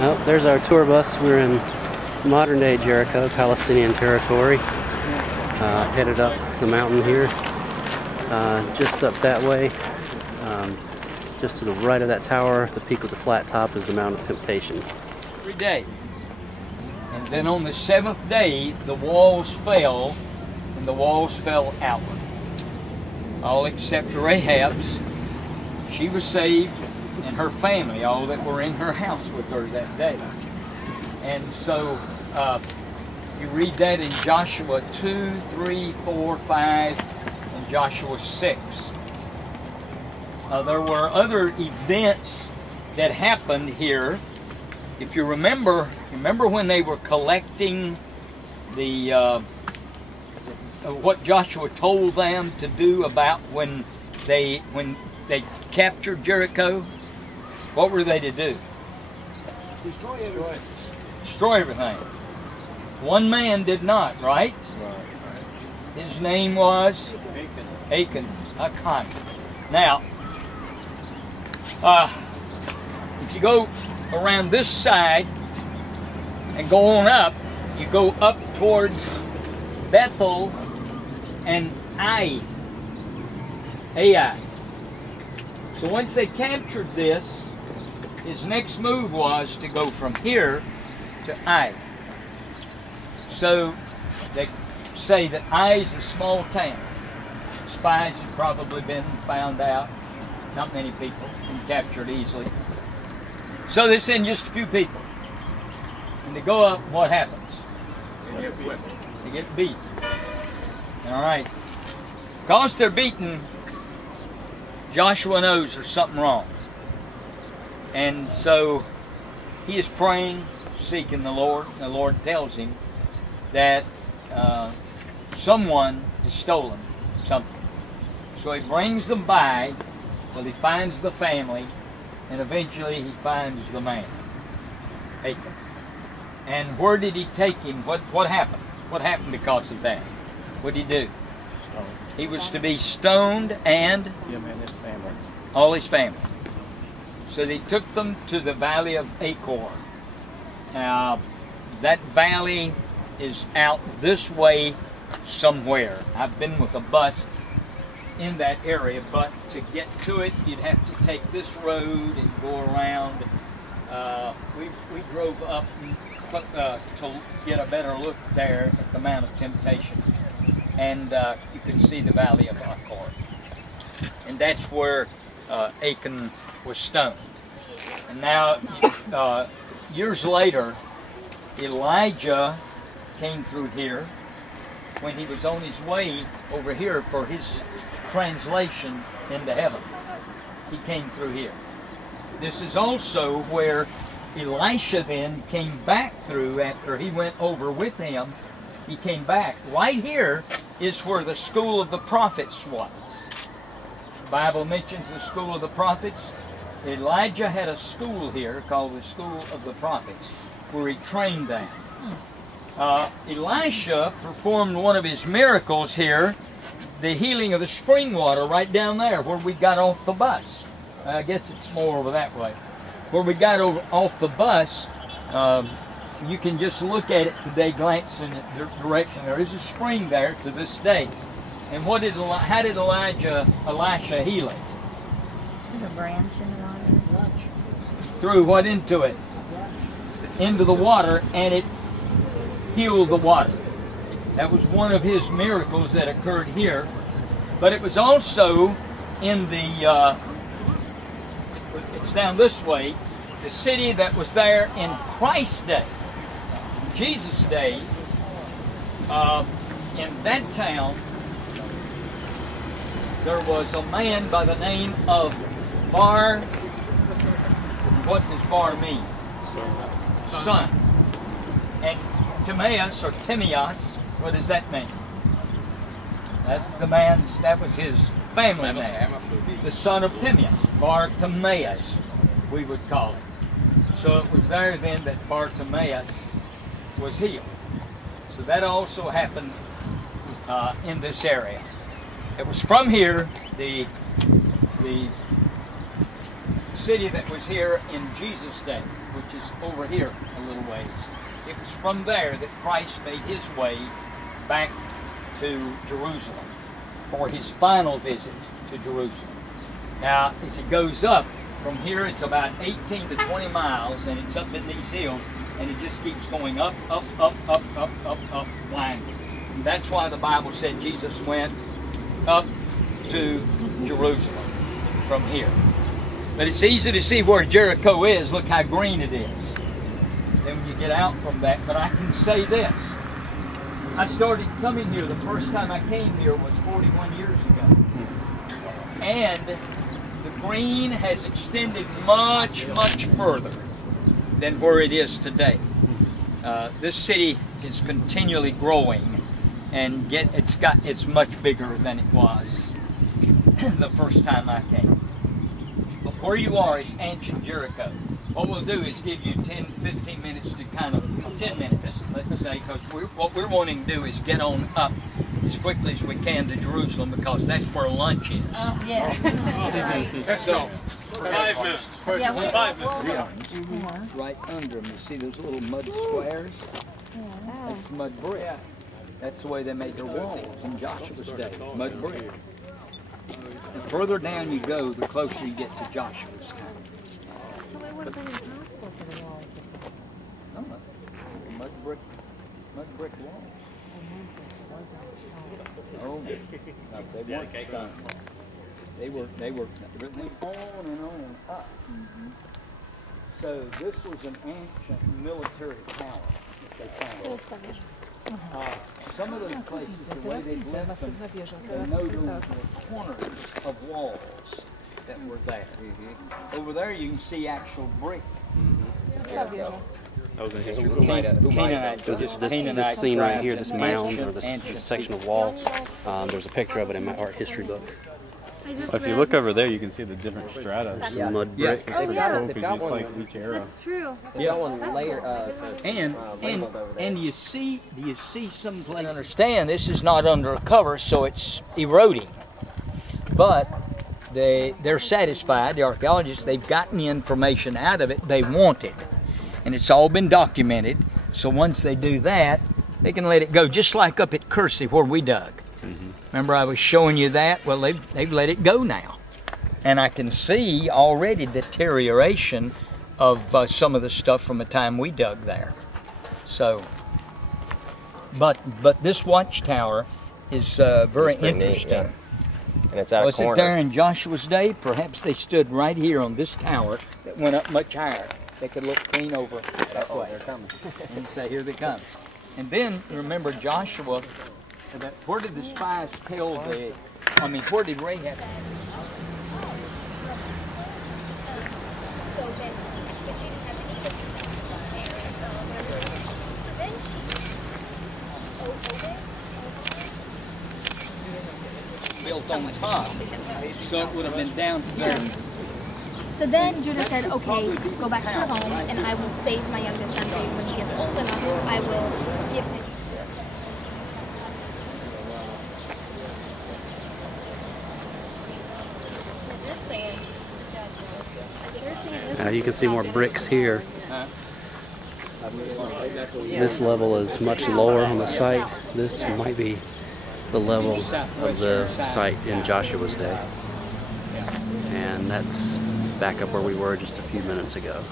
Well, there's our tour bus. We're in modern-day Jericho, Palestinian territory. Headed up the mountain here. Just up that way, just to the right of that tower, the peak with the flat top, is the Mount of Temptation. Every day. And then on the seventh day, the walls fell, and the walls fell outward. All except Rahab's. She was saved, and her family, all that were in her house with her that day. And so, you read that in Joshua 2, 3, 4, 5, and Joshua 6. There were other events that happened here. If you remember when they were collecting the what Joshua told them to do about when they captured Jericho? What were they to do? Destroy everything. Destroy everything. One man did not, right? His name was Achan. Now, if you go around this side and go on up, you go up towards Bethel and Ai. So once they captured this, his next move was to go from here to Ai. So they say that Ai is a small town. Spies had probably been found out. Not many people, and captured easily. So they send just a few people. And they go up, what happens? They get beat. All right. Because they're beaten, Joshua knows there's something wrong. And so he is praying, seeking the Lord. And the Lord tells him that someone has stolen something. So he brings them by till he finds the family, and eventually he finds the man, Achan. And where did he take him? What happened? What happened because of that? What did he do? Stoned. He was to be stoned, and Him and his family. all his family. So they took them to the valley of Achor. Now, that valley is out this way somewhere. I've been with a bus in that area, but to get to it, you'd have to take this road and go around. We drove up to get a better look there at the Mount of Temptation, and you can see the valley of Achor, and that's where Achan was stoned. And now, years later, Elijah came through here when he was on his way over here for his translation into heaven. He came through here. This is also where Elisha then came back through after he went over with him. He came back. Right here is where the school of the prophets was. The Bible mentions the school of the prophets. Elijah had a school here called the school of the prophets where he trained them. Elisha performed one of his miracles here, the healing of the spring water right down there where we got off the bus. I guess it's more over that way. Where we got off the bus, you can just look at it today, glance in the direction. There is a spring there to this day. And how did Elisha heal it? With a branch in the water. Threw what into it? Into the water, and it healed the water. That was one of his miracles that occurred here. But it was also in the, it's down this way, the city that was there in Christ's day, Jesus' day. In that town, there was a man by the name of Bar. What does Bar mean? Son. And Timaeus, or Timaeus, what does that mean? That's the man's, that was his family name. The son of Timaeus, Bartimaeus, we would call it. So it was there then that Bartimaeus was healed. So that also happened in this area. It was from here, the city that was here in Jesus' day, which is over here a little ways. It was from there that Christ made his way back to Jerusalem for his final visit to Jerusalem. Now, as he goes up, from here it's about 18 to 20 miles, and it's up in these hills, and it just keeps going up, up, up, up, up, up, up, winding. And that's why the Bible said Jesus went up to Jerusalem from here. But it's easy to see where Jericho is. Look how green it is. Then when you get out from that, but I can say this. I started coming here, the first time I came here was 41 years ago. And the green has extended much, much further than where it is today. This city is continually growing, and it's much bigger than it was the first time I came. But where you are is ancient Jericho. What we'll do is give you 10, 15 minutes to kind of, 10 minutes, let's say, because what we're wanting to do is get on up as quickly as we can to Jerusalem, because that's where lunch is. Yeah. So, 5 minutes. Yeah, 5 minutes. right under them, you see those little mud squares? That's mud brick. That's the way they made their walls in Joshua's day, mud brick. The further down you go, the closer you get to Joshua's time. So it would have been impossible for the walls to No, mud brick walls. Oh, no, they weren't stone. They were everything on and on up. So this was an ancient military tower that they found. Some of those places, the way they left them, they know those were corners of walls that were there. Over there you can see actual brick. This scene right here, this mound or this section of wall, there's a picture of it in my art history book. Well, if you look over there, you can see the different strata. Some mud brick. They've got one. Each era. That's true. Yeah, one layer. And you see some places. Understand, this is not under a cover, so it's eroding. But they're satisfied. The archaeologists, they've gotten the information out of it they wanted, and it's all been documented. So once they do that, they can let it go, just like up at Kersey where we dug. Remember I was showing you that? Well, they've let it go now. And I can see already deterioration of some of the stuff from the time we dug there. So, but this watchtower is very interesting. Neat, yeah. And it's out of Was it there in Joshua's day? Perhaps they stood right here on this tower that went up much higher. They could look clean over that way. They're coming. And say, here they come. And then, remember Joshua, where did the spies tell where did Rahab? So then, but she didn't have any so then she Built on top, so it would have been down here. So then Judah said, okay, go back to your home and I will save my youngest son for you. When he gets old enough, I will give him. You can see more bricks here. This level is much lower on the site. This might be the level of the site in Joshua's day. And that's back up where we were just a few minutes ago.